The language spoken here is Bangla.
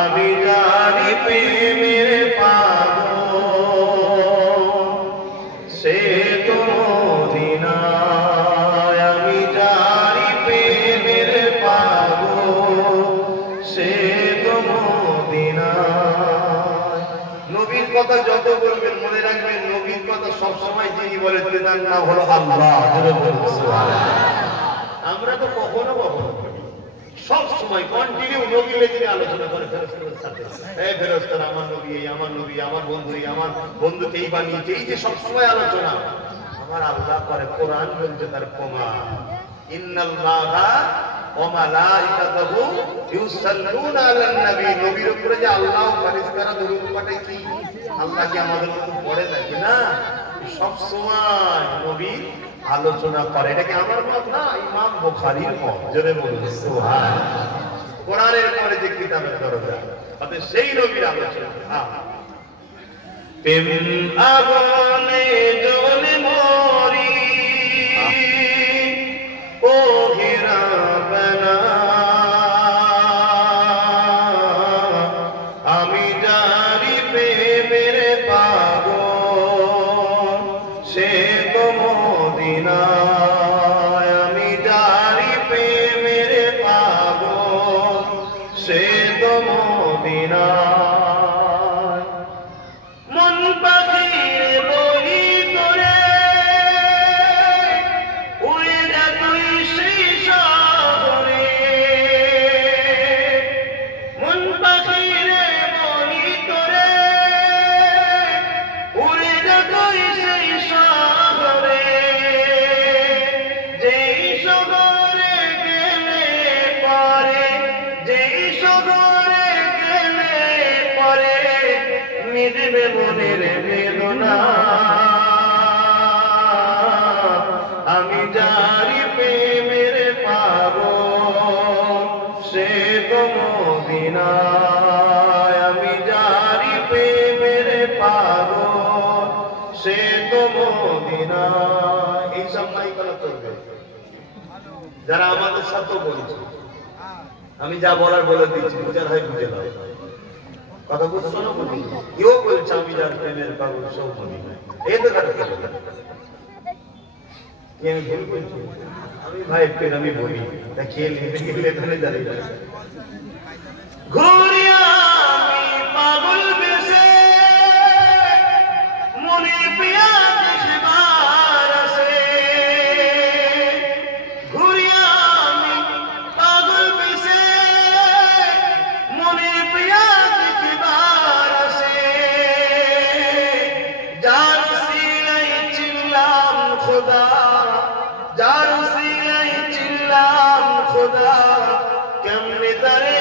আমি জানি প্রেমের পাগল সে তো মদিনায়। আমি জানি প্রেমের পাগল সে তো মদিনায়। নবীর কথা যত বলবেন মনে রাখবেন, নবীর কথা সবসময় যিনি বলেন তার নাম হলো আল্লাহ। আমরা তো কখনো কখনো সব সময় কন্টিনিউ নবী লেগে আলোচনা করে ফেরেশতাদের সাথে। এই ফেরেশতারা আমার নবী, আমার নবী, আমার বন্ধু, আমার বন্ধুকেই বানিয়েছে, এই যে সব সময় আলোচনা আমার আল্লাহ করে। কোরআন বলছে তার প্রমাণ, ইন্নাল্লাহা ওয়া মালাইকাতুহু ইউসাল্লুনা আলান নবী। নবীর উপরে যে আল্লাহ ও ফেরেশতারা দরুদ পাঠায়, কি আল্লাহ কি আমাদের উপর পড়ে নাকি? না, সব সময় নবী আলোচনা করে। এটা কি আমার মত না, ইমাম বুখারীর মত। জোরে বলুন সুবহানাল্লাহ। কোরআনের পরে যে কিতাবের দরজা, তাতে সেই নবীর আলোচনা। প্রেম আগুনে জ্বলে মরি, ও হিরাবে না। আমি জানি প্রেমের পাগল সে তো মদিনায়। আমি জানি প্রেমের পাগল সে তো মদিনায়। মন পাখির বলি করে উড়ে যা তুই সেই শহরে। মন পাখির বলি করে উড়ে যা তুই সেই শহরে। যেই শহরে গেলে পরে, যেই শহরে গেলে পরে মিটবে মনের বেদনা। আমি জানি প্রেমের পাগল সে তো মদিনায়। আমি জানি প্রেমের পাগল সে তো মদিনায়। এইসব নাই করা চলবে। যারা আমাদের সাথে বলছে, আমি যা বলার বলে দিচ্ছি, বুঝার হয় বুঝে নাও। কথা বুঝছো না? বলি কেউ বলছে আমি যার প্রেমের পাগল সব মদিনায়, এই তো কারণ কি আমি ভুল বলছি? আমি ভাই প্রেম আমি বলি তা খেয়ে গেলে এখানে দাঁড়িয়ে ঘুরিয়া আমি পাগল বেশে মনে পিয়া দেশবার আসে। ঘুরিয়া আমি পাগল বেশে মনে পিয়া দেশবার আসে। যার সিলাই চিল্লাম খোদা, যার সিলাই চিল্লাম খোদা, কেমনে তারে